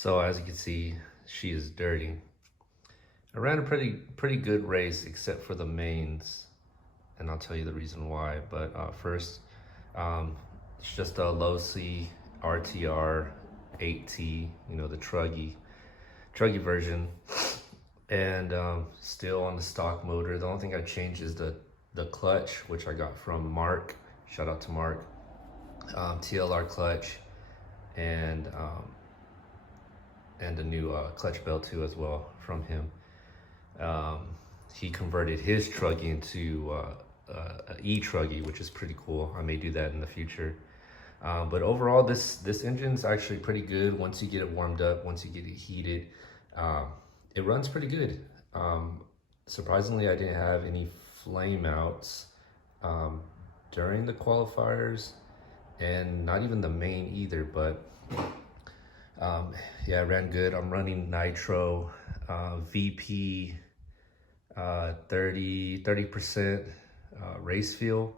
So as you can see, she is dirty. I ran a pretty good race except for the mains, and I'll tell you the reason why. But first, it's just a Losi RTR 8T, you know, the Truggy version, and still on the stock motor. The only thing I changed is the clutch, which I got from Mark. Shout out to Mark. TLR clutch, and a new clutch belt too as well from him. He converted his Truggy into a e-Truggy, which is pretty cool. I may do that in the future. But overall, this engine's actually pretty good. Once you get it warmed up, once you get it heated, it runs pretty good. Surprisingly, I didn't have any flame outs during the qualifiers, and not even the main either. But yeah, it ran good. I'm running Nitro VP 30% race fuel,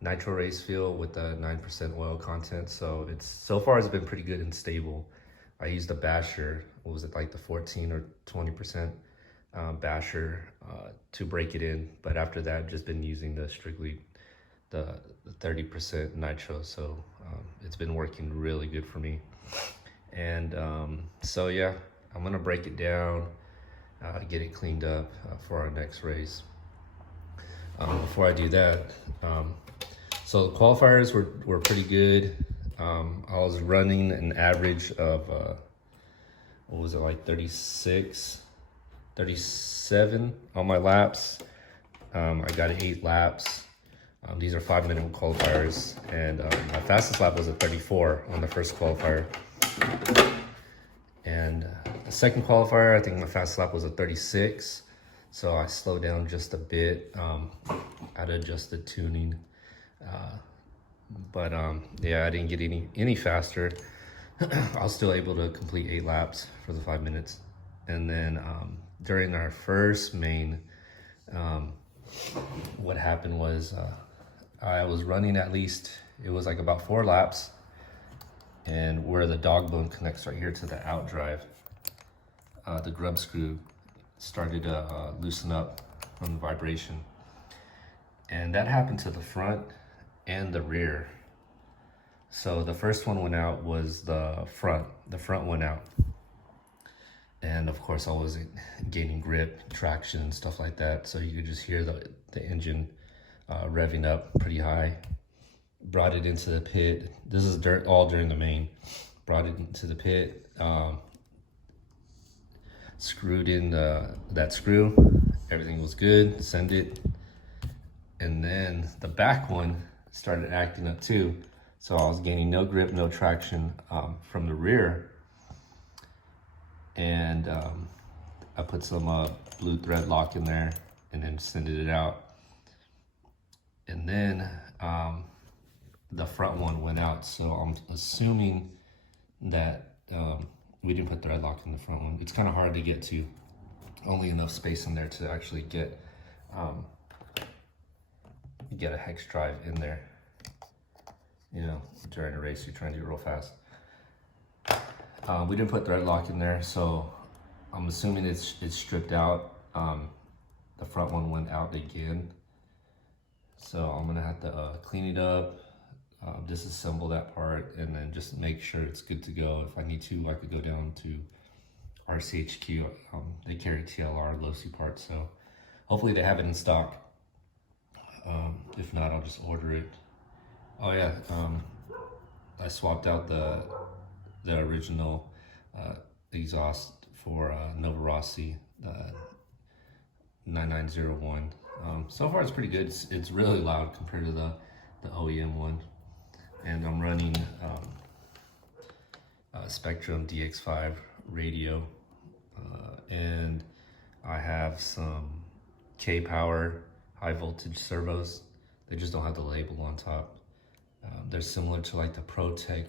Nitro race fuel with the 9% oil content. So so far it's been pretty good and stable. I used a basher, what was it, like the 14 or 20% basher to break it in, but after that I've just been using strictly the 30% Nitro. So it's been working really good for me. And so yeah, I'm gonna break it down, get it cleaned up for our next race. Before I do that, so the qualifiers were pretty good. I was running an average of what was it, like 36, 37 on my laps. I got 8 laps. These are 5-minute qualifiers, and my fastest lap was a 34 on the first qualifier. And the second qualifier, I think my fastest lap was a 36. So I slowed down just a bit. I'd adjusted tuning. But yeah, I didn't get any faster. I was still able to complete 8 laps for the 5 minutes. And then during our first main, what happened was I was running at least, it was like about 4 laps, and where the dog bone connects right here to the out drive, the grub screw started to loosen up from the vibration. And that happened to the front and the rear. So the first one went out was the front. The front went out. And of course I wasn't gaining grip, traction, stuff like that. So you could just hear the engine revving up pretty high. Brought it into the pit. This is all during the main. Brought it into the pit. Screwed in that screw. Everything was good. Send it. And then the back one started acting up too. So I was gaining no grip, no traction from the rear. And I put some blue thread lock in there and then sended it out. And then the front one went out. So I'm assuming that we didn't put thread lock in the front one. It's kind of hard to get to. Only enough space in there to actually get a hex drive in there. You know, during a race, you're trying to do it real fast. We didn't put thread lock in there, so I'm assuming it's stripped out. The front one went out again. So I'm gonna have to clean it up, disassemble that part, and then just make sure it's good to go. If I need to, I could go down to RCHQ. They carry TLR Losi parts, so hopefully they have it in stock. If not, I'll just order it. Oh yeah, I swapped out the original exhaust for Nova Rossi 9901. So far it's pretty good. It's really loud compared to the OEM one. And I'm running Spectrum DX5 radio, and I have some K-Power high voltage servos. They just don't have the label on top. They're similar to like the ProTech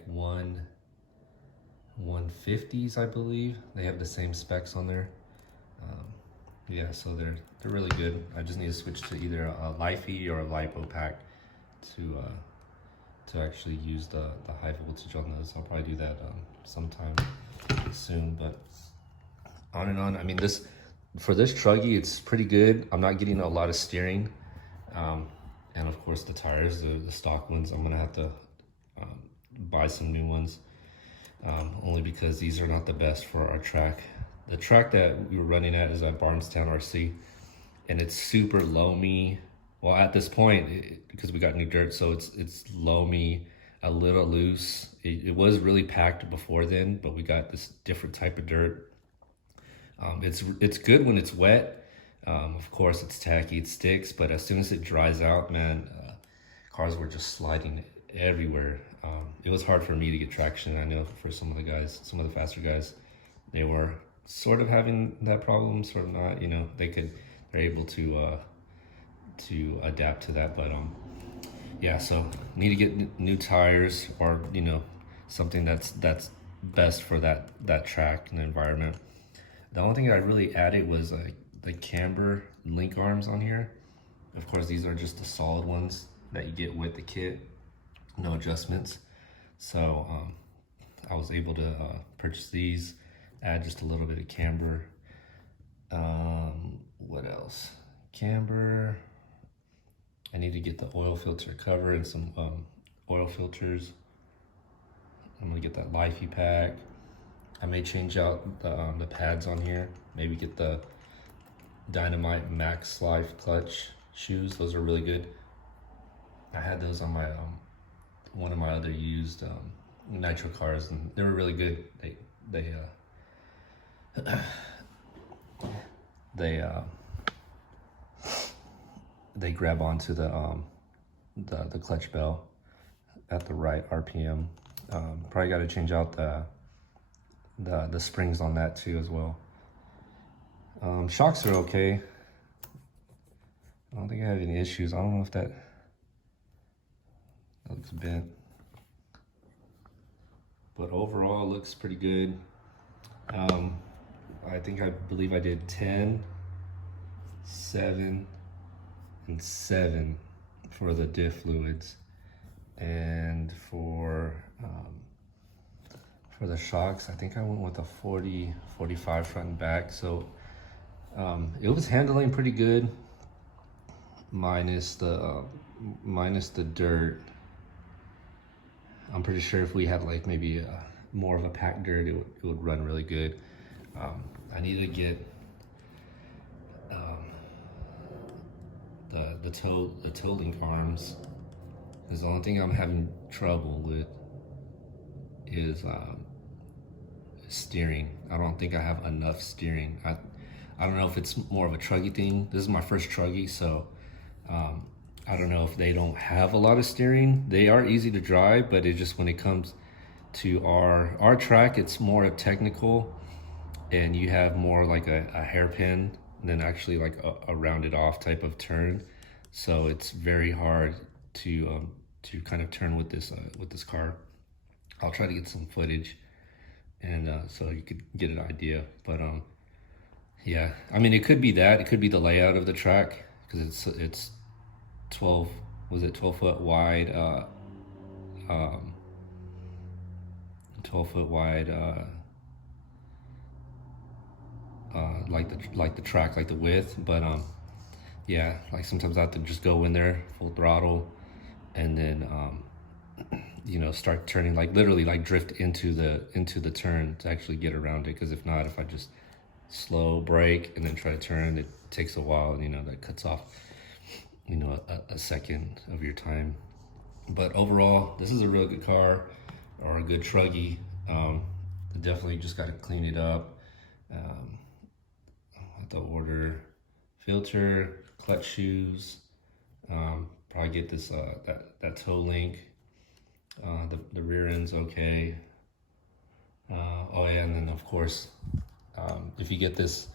150s, I believe. They have the same specs on there. Yeah, so they're really good. I just need to switch to either a Lifey or a LiPo pack to actually use the high voltage on those. I'll probably do that sometime soon. But on and on. I mean, for this Truggy, it's pretty good. I'm not getting a lot of steering. And of course the tires, the stock ones, I'm gonna have to buy some new ones, only because these are not the best for our track. The track that we were running at is at Barnestown RC, and it's super loamy. Well, at this point, because we got new dirt, so it's loamy, a little loose. It was really packed before then, but we got this different type of dirt. It's good when it's wet. Of course, it's tacky, it sticks, but as soon as it dries out, man, cars were just sliding everywhere. It was hard for me to get traction. I know for some of the guys, some of the faster guys, they were sort of having that problem, sort of not. You know, they're able to adapt to that. But yeah, so need to get new tires, or something that's best for that track and the environment. The only thing I really added was the camber link arms on here. Of course, these are just the solid ones that you get with the kit, no adjustments. So I was able to purchase these, add just a little bit of camber. What else? Camber. I need to get the oil filter cover and some oil filters. I'm gonna get that Lifey pack. I may change out the pads on here. Maybe get the Dynamite Max Life clutch shoes. Those are really good. I had those on my one of my other used Nitro cars, and they were really good. They grab onto the clutch bell at the right RPM. Probably got to change out the springs on that too as well. Shocks are okay. I don't think I have any issues. I don't know if that looks bent, but overall it looks pretty good. I believe I did 10, 7, and 7 for the diff fluids, and for the shocks, I think I went with a 40, 45 front and back. So it was handling pretty good, minus the dirt. I'm pretty sure if we had like maybe more of a packed dirt, it would run really good. I need to get the toe link arms, because the only thing I'm having trouble with is steering. I don't think I have enough steering. I don't know if it's more of a Truggy thing. This is my first Truggy, so I don't know if they don't have a lot of steering. They are easy to drive, but it just, when it comes to our track, it's more technical, and you have more like a hairpin than actually like a rounded off type of turn. So it's very hard to kind of turn with this car. I'll try to get some footage, and so you could get an idea. But yeah, I mean, it could be that. It could be the layout of the track, because it's 12 foot wide, 12 foot wide, like the track, like the width. But yeah, like sometimes I have to just go in there full throttle, and then start turning, like literally like drift into the turn to actually get around it. Because if not, if I just slow brake and then try to turn, it takes a while, and that cuts off a second of your time. But overall, this is a real good car, or a good Truggy. Definitely just got to clean it up. I have to order filter, clutch shoes, probably get this that toe link. The rear end's okay. Oh yeah, and then of course, if you get this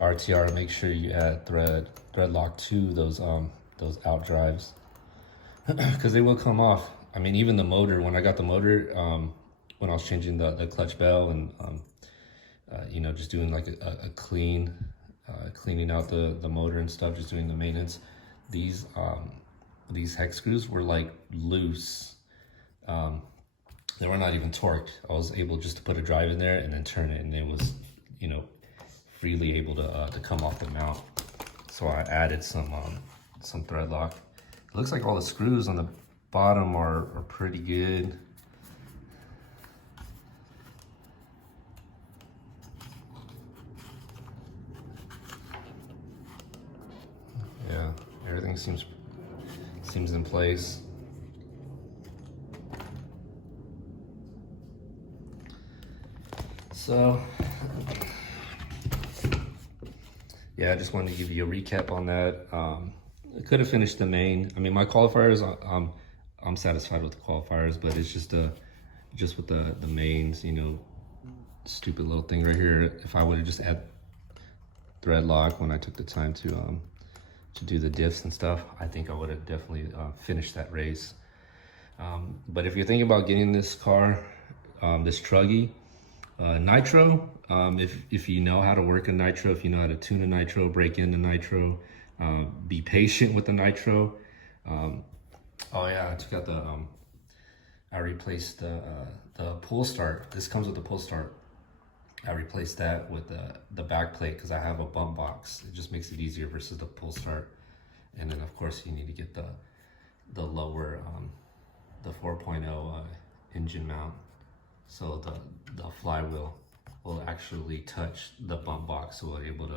RTR, make sure you add thread lock to those out drives, because they will come off. I mean, even the motor, when I got the motor, when I was changing the clutch bell, and just doing like a cleaning out the motor and stuff, just doing the maintenance, these hex screws were like loose. They were not even torqued. I was able just to put a drive in there and then turn it, and it was, you know, freely able to come off the mount. So I added some thread lock. It looks like all the screws on the bottom are pretty good. Yeah, everything seems in place. So yeah, I just wanted to give you a recap on that. I could have finished the main. I mean, my qualifiers, I'm satisfied with the qualifiers, but it's just with the mains, you know, stupid little thing right here. If I would have just add thread lock when I took the time to do the diffs and stuff, I think I would have definitely finished that race. But if you're thinking about getting this car, this Truggy, Nitro, if you know how to work a Nitro, if you know how to tune a Nitro, break into Nitro, be patient with the Nitro. Oh yeah, I took out I replaced the pull start. This comes with the pull start. I replaced that with the back plate because I have a bump box. It just makes it easier versus the pull start. And then of course you need to get the lower, the 4.0 engine mount. So the flywheel will actually touch the bump box, so we're able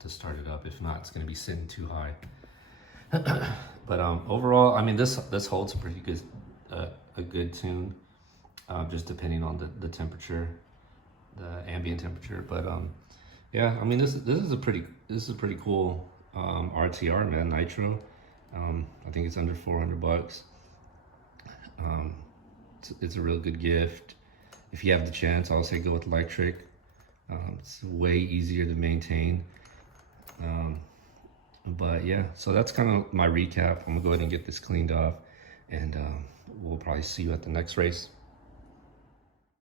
to start it up. If not, it's going to be sitting too high. But overall, I mean, this holds pretty good, a good tune, just depending on the temperature, the ambient temperature. But yeah, I mean, this is a pretty cool RTR, man, Nitro. I think it's under $400. It's a real good gift. If you have the chance, I'll say go with electric. It's way easier to maintain. But yeah, so that's kind of my recap. I'm gonna go ahead and get this cleaned off, and we'll probably see you at the next race.